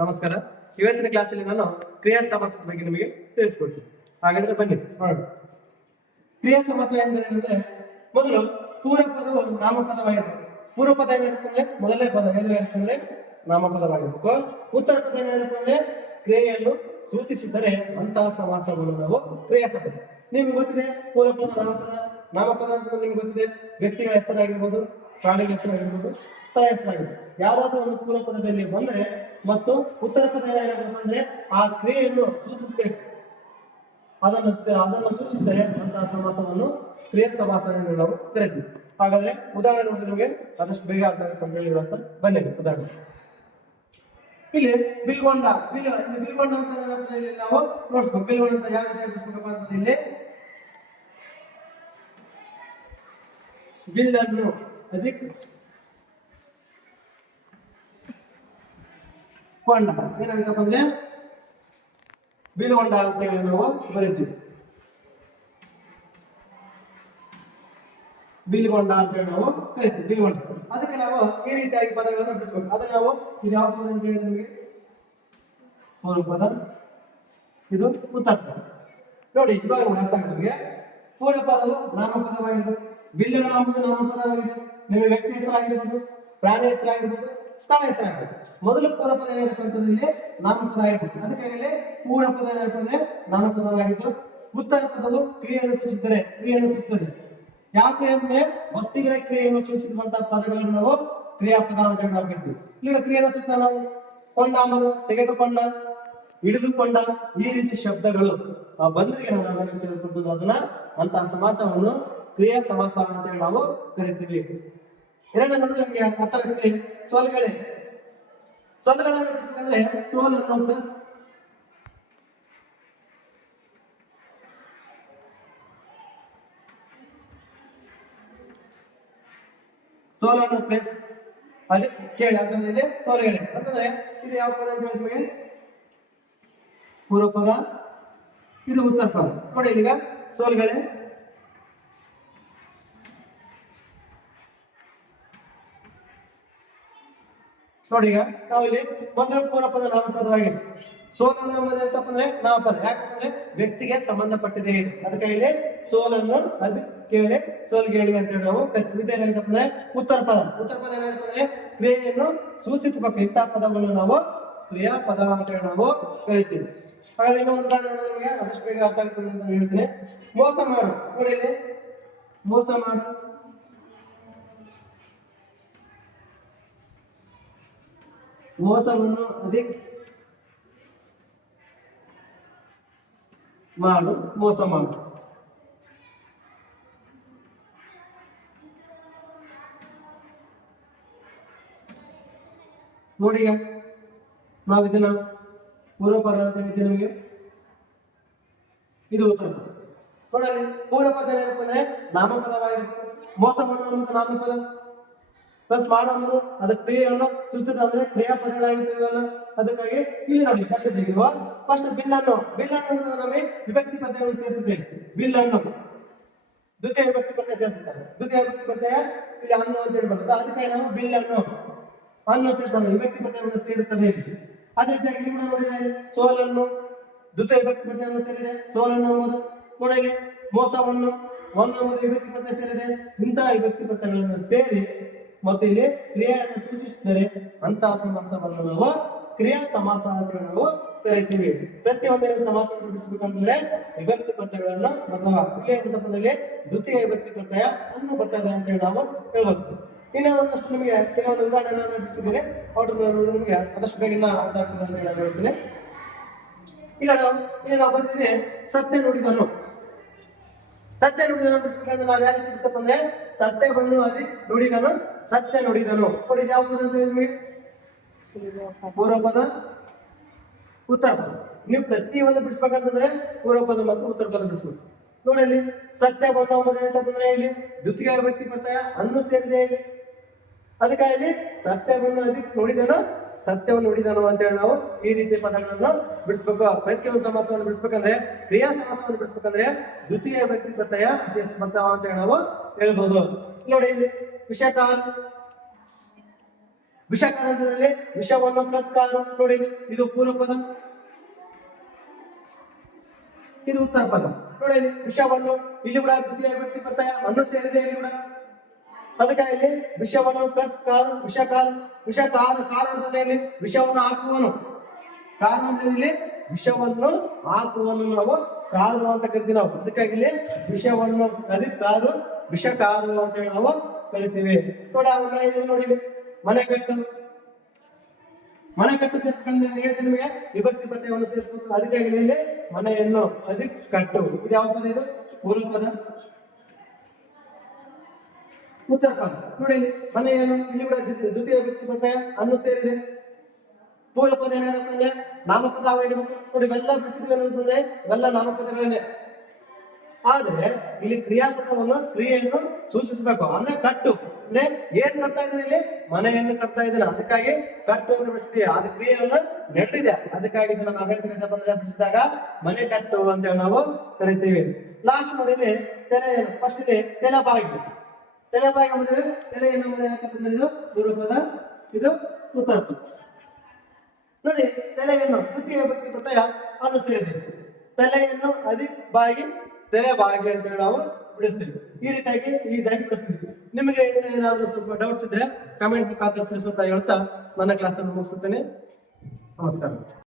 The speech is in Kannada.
ನಮಸ್ಕಾರ. ಇವತ್ತಿನ ಕ್ಲಾಸಲ್ಲಿ ನಾನು ಕ್ರಿಯಾ ಸಮಾಸದ ಬಗ್ಗೆ ನಿಮಗೆ ತಿಳಿಸ್ಕೊಡ್ತೀನಿ. ಹಾಗಾದ್ರೆ ಬನ್ನಿ ನೋಡೋಣ. ಕ್ರಿಯಾ ಸಮಾಸ ಎಂದರೆ ಮೊದಲು ಪೂರ್ವ ಪದವು ನಾಮಪದವಾಗಿರಬೇಕು. ಪೂರ್ವ ಪದ ಏನಿರುತ್ತೆ ಮೊದಲನೇ ಪದ ಏನಿರುತ್ತೆ ನಾಮಪದವಾಗಿರಬೇಕು. ಉತ್ತರ ಪದ ಏನಿರುತ್ತೆ ಅಂದ್ರೆ ಕ್ರಿಯೆಯನ್ನು ಸೂಚಿಸಿದರೆ ಅಂತಹ ಸಮಾಸವನ್ನು ನಾವು ಕ್ರಿಯಾ ಸಮಾಸ. ನಿಮ್ಗೆ ಗೊತ್ತಿದೆ ಪೂರ್ವ ಪದ ನಾಮಪದ. ನಾಮಪದ ಅಂತ ನಿಮ್ಗೆ ಗೊತ್ತಿದೆ ವ್ಯಕ್ತಿಗಳ ಹೆಸರಾಗಿರ್ಬೋದು, ಪ್ರಾಣಿಗಳ ಹೆಸರಾಗಿರ್ಬೋದು, ಸ್ಥಳ ಹೆಸರಾಗಿರ್ಬೋದು. ಯಾವ್ದಾದ್ರು ಒಂದು ಪೂರ್ವ ಪದದಲ್ಲಿ ಬಂದ್ರೆ ಮತ್ತು ಉತ್ತರ ಪದ ಬಂದ್ರೆ ಆ ಕ್ರಿಯೆಯನ್ನು ಸೂಚಿಸಬೇಕು. ಅದನ್ನು ಸೂಚಿಸಿದರೆ ಅಂತಹ ಸಮಾಸವನ್ನು ಕ್ರಿಯಾ ಸಮಾಸ ಎಂದು ನಾವು ಕರಿತೀವಿ. ಹಾಗಾದ್ರೆ ಉದಾಹರಣೆ ನೋಡಿದ್ರೆ ನಿಮಗೆ ಆದಷ್ಟು ಬೇಗ ಅರ್ಥ ಆಗುತ್ತೆ ಅಂತ ಹೇಳಿರುವಂತ ಬನ್ನಿ ಉದಾಹರಣೆ. ಇಲ್ಲಿ ಬಿಲ್ಗೊಂಡ ಬಿಲ್ಗೊಂಡ ಅಂತ ನಾವು ನೋಡ್ಸ್ಬೇಕು. ಬಿಲ್ಗೊಂಡ ಅಂತ ಯಾವ ರೀತಿ ಬಿಡಿಸ್ಬೇಕಪ್ಪ ಅಂತ ಇಲ್ಲಿ ಬಿಲ್ಲನ್ನು ಅದಕ್ಕೆ ಕೊಂಡ ಏನಾಗುತ್ತಪ್ಪ ಅಂದ್ರೆ ಬಿಲ್ಗೊಂಡ ಅಂತ ಹೇಳಿ ನಾವು ಬರೀತೀವಿ. ಬಿಲ್ಗೊಂಡ ಅಂತ ಹೇಳಿ ನಾವು ಕರಿತೀವಿ ಬಿಲ್ಗೊಂಡ. ಅದಕ್ಕೆ ನಾವು ಈ ರೀತಿಯಾಗಿ ಪದಗಳನ್ನು ಬಿಡಿಸ್ಬೇಕು. ಅದನ್ನ ನಾವು ಇದು ಯಾವ ಪದ ಅಂತ ಹೇಳಿದ್ರೆ ನಿಮಗೆ ಪೂರ್ವ ಪದ, ಇದು ಉತ್ತರ ಪದ. ನೋಡಿ ಇವಾಗ ಅರ್ಥ ಆಗುತ್ತೆ ನಿಮಗೆ. ಪೂರ್ವ ಪದವು ನಾಮಪದವಾಗಿರ್ಬೋದು, ಬಿಲ್ಲನ್ನು ಎಂಬುದು ನಾಮಪದವಾಗಿದೆ. ನಿಮ್ಮ ವ್ಯಕ್ತಿ ಹೆಸರಾಗಿರ್ಬೋದು, ಪ್ರಾಣಿ ಹೆಸರಾಗಿರ್ಬೋದು, ಸ್ಥಳ ಹೆಸರಾಗಿರ್ಬೋದು. ಮೊದಲು ಪೂರ್ವ ಪದ ಏನಪ್ಪ ಅಂತಂದ್ರೆ ಇಲ್ಲಿ ನಾಮಪದ ಆಗಿರ್ಬೋದು. ಅದಕ್ಕಾಗಿ ಪೂರ್ವ ಪದ ಏನಪ್ಪ ಅಂದ್ರೆ ನಾಮಪದವಾಗಿದ್ದು, ಉತ್ತರ ಪದವು ಕ್ರಿಯೆಯನ್ನು ಸೂಚಿಸಿದರೆ ಕ್ರಿಯೆಯನ್ನು ಸೂಚಿಸುತ್ತದೆ. ಯಾಕೆ ಅಂದ್ರೆ ವಸ್ತುವಿನ ಕ್ರಿಯೆಯನ್ನು ಸೂಚಿಸುವಂತಹ ಪದಗಳನ್ನು ನಾವು ಕ್ರಿಯಾಪದ ಅಂತ ಹೇಳಿ ನಾವು ಕರಿತೀವಿ. ಈಗ ಕ್ರಿಯೆಯನ್ನು ಸೂಚಿಸ ನಾವು ಕೊಂಡ ಅಂಬುದು ತೆಗೆದುಕೊಂಡ, ಹಿಡಿದುಕೊಂಡ, ಈ ರೀತಿ ಶಬ್ದಗಳು ಬಂದ್ರೆ ನಾವು ತೆಗೆದುಕೊಂಡು ಅದನ್ನ ಅಂತಹ ಸಮಾಸವನ್ನು ಕ್ರಿಯಾ ಸಮಾಸ ಅಂತ ಹೇಳಿ ನಾವು ಕರಿತೀವಿ. ಎರಡನೇ ನೋಡಿದ್ರೆ ನಮಗೆ ಅರ್ಥ ಆಗುತ್ತೆ. ಸೋಲ್ಗಳೆ ಸೋಲ್ಗಳನ್ನು ಬಿಡಿಸಬೇಕಂದ್ರೆ ಸೋಲನ್ನು ಪ್ಲಸ್ ಸೋಲನ್ನು ಪ್ಲಸ್ ಅಲ್ಲಿ ಕೇಳಿ ಅಂತಂದ್ರೆ ಇಲ್ಲಿ ಸೋಲಗಳೆ ಅಂತಂದ್ರೆ ಇದು ಯಾವ ಪದ ಅಂತ ಹೇಳಿದ್ವಿ? ಪೂರ್ವ ಪದ, ಇದು ಉತ್ತರ ಪದ. ನೋಡಿ ಈಗ ಸೋಲ್ಗಳೆ ನೋಡಿ. ಈಗ ನಾವು ಇಲ್ಲಿ ಮೊದಲ ಪೂರ್ವ ಪದ ನಾಮಪದವಾಗಿದೆ. ಸೋಲನ್ನು ಎಂಬುದಪ್ಪ ಅಂದ್ರೆ ನಾಮಪದ. ಯಾಕಂದ್ರೆ ವ್ಯಕ್ತಿಗೆ ಸಂಬಂಧಪಟ್ಟಿದೆ ಇದು. ಅದಕ್ಕೆ ಇಲ್ಲಿ ಸೋಲನ್ನು ಅದು ಕೇಳಿ ಸೋಲ್ಗೇಳಿ ಅಂತ ಹೇಳಿ ನಾವು ಏನಾಗುತ್ತಪ್ಪ ಅಂದ್ರೆ ಉತ್ತರ ಪದ. ಉತ್ತರ ಪದ ಏನಾಗುತ್ತಂದ್ರೆ ಕ್ರಿಯೆಯನ್ನು ಸೂಚಿಸಬೇಕು. ಇಂತಹ ಪದವನ್ನು ನಾವು ಕ್ರಿಯಾಪದ ಅಂತ ಹೇಳಿ ನಾವು ಕರಿತೀವಿ. ಹಾಗಾದ್ರೆ ಇನ್ನೊಂದು ಉದಾಹರಣೆ ನೋಡಿದ್ರೆ ನಿಮಗೆ ಆದಷ್ಟು ಬೇಗ ಅರ್ಥ ಆಗುತ್ತದೆ ಅಂತ ಹೇಳ್ತೀನಿ. ಮೋಸ ಮಾಡು. ನೋಡಿ ಇಲ್ಲಿ ಮೋಸ ಮಾಡು, ಮೋಸವನ್ನು ಅಧಿಕ ಮಾಡು, ಮೋಸ ಮಾಡು. ನೋಡಿ ಈಗ ನಾವು ಇದನ್ನ ಪೂರ್ವ ಪದ ಅಂತ ಹೇಳಿದ್ದೆ ನಿಮಗೆ. ಇದು ಉತ್ತರ ಪದ. ನೋಡಲಿ ಪೂರ್ವ ಪದ ಏನಪ್ಪ ಅಂದ್ರೆ ನಾಮಪದವಾಗಿರ್ಬೇಕು. ಮೋಸ ಮಾಡು ಅನ್ನೋದು ನಾಮಪದ ಪ್ಲಸ್ ಮಾಡು ಅನ್ನೋದು ಅದಕ್ಕೆ ಕ್ರಿಯೆಯನ್ನು ಸೃಷ್ಟಿತ ಅಂದ್ರೆ ಕ್ರಿಯಾಪದಗಳಾಗಿರ್ತೀವಲ್ಲ. ಅದಕ್ಕಾಗಿ ಇಲ್ಲಿ ನೋಡಿ ಫಸ್ಟ್ ತೆಗೆಯುವ ಫಸ್ಟ್ ಬಿಲ್ಲನ್ನು ನಮಗೆ ವಿಭಕ್ತಿ ಪ್ರತ್ಯಯಗಳು ಸೇರ್ತದೆ. ಬಿಲ್ಲನ್ನು ದ್ವಿತೀಯ ವಿಭಕ್ತಿ ಪ್ರತ್ಯಯ ಸೇರ್ತಾರೆ. ದ್ವಿತೀಯ ವಿಭಕ್ತಿ ಪ್ರತ್ಯಯ ಇಲ್ಲಿ ಅನ್ನು ಅಂತ ಹೇಳಿ ಬರುತ್ತೆ. ಅದಕ್ಕಾಗಿ ನಾವು ಬಿಲ್ಲನ್ನು ಅನ್ನು ಸೇರಿಸ್ತಾರೆ, ವಿಭಕ್ತಿ ಪ್ರತ್ಯಯವನ್ನು ಸೇರುತ್ತದೆ. ಅದೇ ರೀತಿಯಾಗಿ ಇಲ್ಲಿ ನೋಡಿ ಸೋಲನ್ನು ದ್ವಿತೀಯ ವಿಭಕ್ತಿ ಪ್ರತ್ಯಯವನ್ನು ಸೇರಿದೆ. ಸೋಲನ್ನು ಎಂಬುದು ನೋಡಿ ಮೋಸವನ್ನು ಒಂದು ಎಂಬುದು ವಿಭಕ್ತಿ ಪ್ರತ್ಯಯ ಸೇರಿದೆ. ಇಂತಹ ವಿಭಕ್ತಿ ಪ್ರತ್ಯಯಗಳನ್ನು ಸೇರಿ ಮತ್ತು ಇಲ್ಲಿ ಕ್ರಿಯೆಯನ್ನು ಸೂಚಿಸಿದರೆ ಅಂತಹ ಸಮಾಸವನ್ನು ನಾವು ಕ್ರಿಯಾ ಸಮಾಸ ಅಂತ ನಾವು ಕರಿತೀವಿ. ಪ್ರತಿಯೊಂದನ್ನು ಸಮಾಸ ರೂಪಿಸಬೇಕಂದ್ರೆ ವಿಭಕ್ತಿ ಪ್ರತ್ಯಯಗಳನ್ನು ಅಥವಾ ಪದದಲ್ಲಿ ದ್ವಿತೀಯ ವಿಭಕ್ತಿ ಪ್ರತ್ಯಯ ಅನ್ನು ಬರ್ತದೆ ಅಂತ ಹೇಳಿ ನಾವು ಹೇಳ್ಬೋದು. ಇನ್ನು ಒಂದಷ್ಟು ನಿಮಗೆ ಕೆಲವೊಂದು ಉದಾಹರಣೆಗಳನ್ನು ಬಿಡಿಸಿದ್ದೇನೆ. ಅವ್ರನ್ನ ನಿಮಗೆ ಆದಷ್ಟು ಬೇಗ ಅರ್ಥ ಆಗ್ತದೆ ಅಂತ ಹೇಳಿ ನಾನು ಹೇಳ್ತೀನಿ. ಈಗ ನಾವು ಬರ್ತೀವಿ ಸತ್ಯ ನುಡಿದನು. ಸತ್ಯ ನುಡಿದನು ಬಿಡಿಸ್ಬೇಕಂದ್ರೆ ನಾವು ಯಾವ ರೀತಿ ಬಿಡಿಸ್ತಪ್ಪ ಅಂದ್ರೆ ಸತ್ಯವನ್ನು ಅದಿ ನುಡಿದನು, ಸತ್ಯ ನುಡಿದನು. ನೋಡಿ ಯಾವ ಪದ ಅಂತ ಹೇಳಿದ್ವಿ? ಪೂರ್ವ ಪದ, ಉತ್ತರ ಪದ. ನೀವು ಪ್ರತಿಯೊಂದು ಬಿಡಿಸ್ಬೇಕಂತಂದ್ರೆ ಪೂರ್ವ ಪದ ಮತ್ತು ಉತ್ತರ ಪದ ಬಿಡಿಸ್ಬೇಕು. ನೋಡಿ ಇಲ್ಲಿ ಸತ್ಯ ಬಂದ್ರೆ ಇಲ್ಲಿ ದ್ವಿತೀಯ ವಿಭಕ್ತಿ ಪ್ರತ್ಯಯ ಅನ್ನು ಸೇರಿದೆ ಇಲ್ಲಿ. ಅದಕ್ಕಾಗಿ ಸತ್ಯವನ್ನು ಅದಕ್ಕೆ ನುಡಿದನು, ಸತ್ಯವನ್ನು ನುಡಿದನು ಅಂತ ಹೇಳಿ ನಾವು ಈ ರೀತಿ ಪದಗಳನ್ನು ಬಿಡಿಸ್ಬೇಕು. ಪ್ರತಿಯೊಂದು ಸಮಾಸವನ್ನು ಬಿಡಿಸ್ಬೇಕಂದ್ರೆ ಕ್ರಿಯಾ ಸಮಾಸವನ್ನು ಬಿಡಿಸ್ಬೇಕಂದ್ರೆ ದ್ವಿತೀಯ ವಿಭಕ್ತಿ ಪ್ರತ್ಯಯ ಬರ್ತಾವ ಅಂತ ಹೇಳಿ ನಾವು ಹೇಳ್ಬೋದು. ನೋಡಿ ಇಲ್ಲಿ ವಿಷಯಕಾಲ ವಿಷಕಾರ ಅಂತಂದ್ರೆ ವಿಷವನ್ನು ಪ್ಲಸ್ ಕಾರು ನೋಡಿ, ಇದು ಪೂರ್ವ ಪದ, ಇದು ಉತ್ತರ ಪದ ನೋಡಿ. ವಿಷವನ್ನು ಇಲ್ಲಿ ಕೂಡ ದ್ವಿತೀಯ ವಿಭಕ್ತಿ ಪ್ರತ್ಯಯ ಅನ್ನು ಸೇರಿದೆ ಇಲ್ಲಿ ಕೂಡ. ಅದಕ್ಕಾಗಿ ಇಲ್ಲಿ ವಿಷವನ್ನು ಪ್ಲಸ್ ಕಾರು ವಿಷಕಾರು. ಕಾರು ಅಂತಂದ್ರೆ ಇಲ್ಲಿ ವಿಷವನ್ನು ಹಾಕುವನು. ಕಾರು ಅಂದ್ರೆ ಇಲ್ಲಿ ವಿಷವನ್ನು ಹಾಕುವನು ನಾವು ಕಾರು ಅಂತ ಕರಿತೀವಿ ನಾವು. ಅದಕ್ಕಾಗಿ ಇಲ್ಲಿ ವಿಷವನ್ನು ಕಾರು ವಿಷಕಾರು ಅಂತ ಹೇಳಿ ನಾವು ಕರಿತೀವಿ ನೋಡಿ. ಆಮೇಲೆ ನೋಡಿ ಮನೆಕಟ್ಟು ಸೇರ್ಬೇಕಂದ್ರೆ ಹೇಳ್ತೀನಿ ನಿಮಗೆ ವಿಭಕ್ತಿ ಪ್ರತ್ಯಯವನ್ನು ಸೇರಿಸಬೇಕು. ಅದಕ್ಕಾಗಿ ಇಲ್ಲಿ ಮನೆಯನ್ನು ಕಟ್ಟು. ಇದು ಯಾವ ಪದ? ಇದು ಪೂರ್ವ ಪದ. ಉತ್ತರ ಪದ ನೋಡಿ. ಮನೆಯನ್ನು ಇಲ್ಲಿ ಕೂಡ ದ್ವಿತೀಯ ವಿಭಕ್ತಿ ಪ್ರತ್ಯಯ ಅನ್ನು ಸೇರಿದೆ. ಪೂರ್ವ ಪದ ಏನಾದ್ರೆ ನಾಮಪದ ಇರಬೇಕು ನೋಡಿ. ಇವೆಲ್ಲ ಬಿಡಿಸಿದ್ರೆ ಇವೆಲ್ಲ ನಾಮಪದಗಳನ್ನೇ. ಆದ್ರೆ ಇಲ್ಲಿ ಕ್ರಿಯೆಯನ್ನು ಸೂಚಿಸಬೇಕು. ಅಂದ್ರೆ ಕಟ್ಟು ಅಂದ್ರೆ ಏನ್ ಕಟ್ತಾ ಇದ್ದೀನಿ ಇಲ್ಲಿ? ಮನೆಯನ್ನು ಕಟ್ತಾ ಇದ್ದೀನಿ. ಅದಕ್ಕಾಗಿ ಕಟ್ಟು ಅಂತ ಬಿಡಿಸ್ತೀವಿ. ಅದು ಕ್ರಿಯೆಯನ್ನು ನಡೆದಿದೆ. ಅದಕ್ಕಾಗಿ ಇದನ್ನ ನಾವು ಹೇಳ್ತೀವಿ ಬಿಡಿಸಿದಾಗ ಮನೆ ಕಟ್ಟು ಅಂತ ಹೇಳಿ ನಾವು ಕರಿತೀವಿ. ಲಾಸ್ಟ್ ನೋಡಿ ಇಲ್ಲಿ ತೆರೆ. ಫಸ್ಟ್ ಇಲ್ಲಿ ತೆಲಬಾಗಿ ಅಂದ್ರೆ ತೆಲೆ ಎನ್ನುವುದು ಏನಂತಂದ್ರೆ ಇದು ಪೂರ್ವ ಪದ, ಇದು ಉತ್ತರ ಪದ ನೋಡಿ. ತೆಲೆಯನ್ನು ದ್ವಿತೀಯ ವಿಭಕ್ತಿ ಪ್ರತ್ಯಯ ಅನ್ನು ಸೇರಿದೆ. ತಲೆಯನ್ನು ಬಾಗಿ ತೆಲೆ ಬಾಗಿ ಅಂತ ಹೇಳಿ ನಾವು ಬಿಡಿಸ್ತೀವಿ. ಈ ರೀತಿಯಾಗಿ ಈಸಿಯಾಗಿ ಬಿಡಿಸ್ತೀವಿ. ನಿಮಗೆ ಏನಾದರೂ ಸ್ವಲ್ಪ ಡೌಟ್ಸ್ ಇದ್ರೆ ಕಮೆಂಟ್ ಮುಖಾಂತರ ತಿಳಿಸುತ್ತಾ ಹೇಳ್ತಾ ನನ್ನ ಕ್ಲಾಸನ್ನು ಮುಗಿಸುತ್ತೇನೆ. ನಮಸ್ಕಾರ.